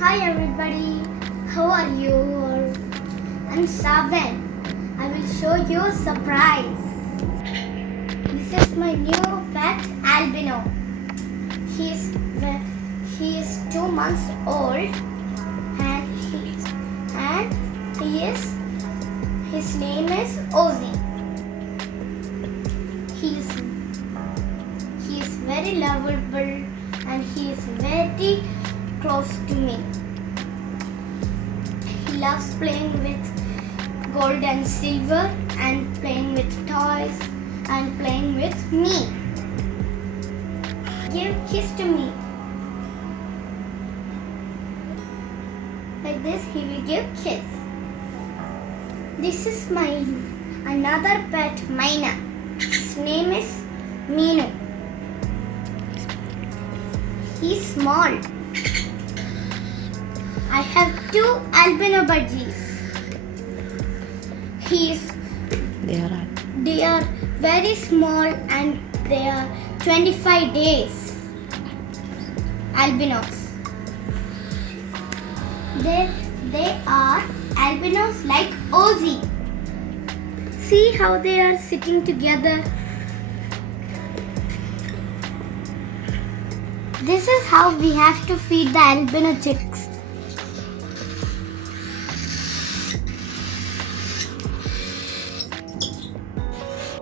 Hi everybody, how are you? I'm Savan. I will show you a surprise. This is my new pet albino. He is 2 months old and his name is Ozzy. He is very lovable and he is very close to me. He loves playing with gold and silver and playing with toys and playing with me. Give kiss to me. Like this he will give kiss. This is my another pet, Maina. His name is Meenu. He's small. I have 2 albino budgies. They are very small and they are 25 days. Albinos. They are albinos like Ozzy. See how they are sitting together. This is how we have to feed the albino chicks.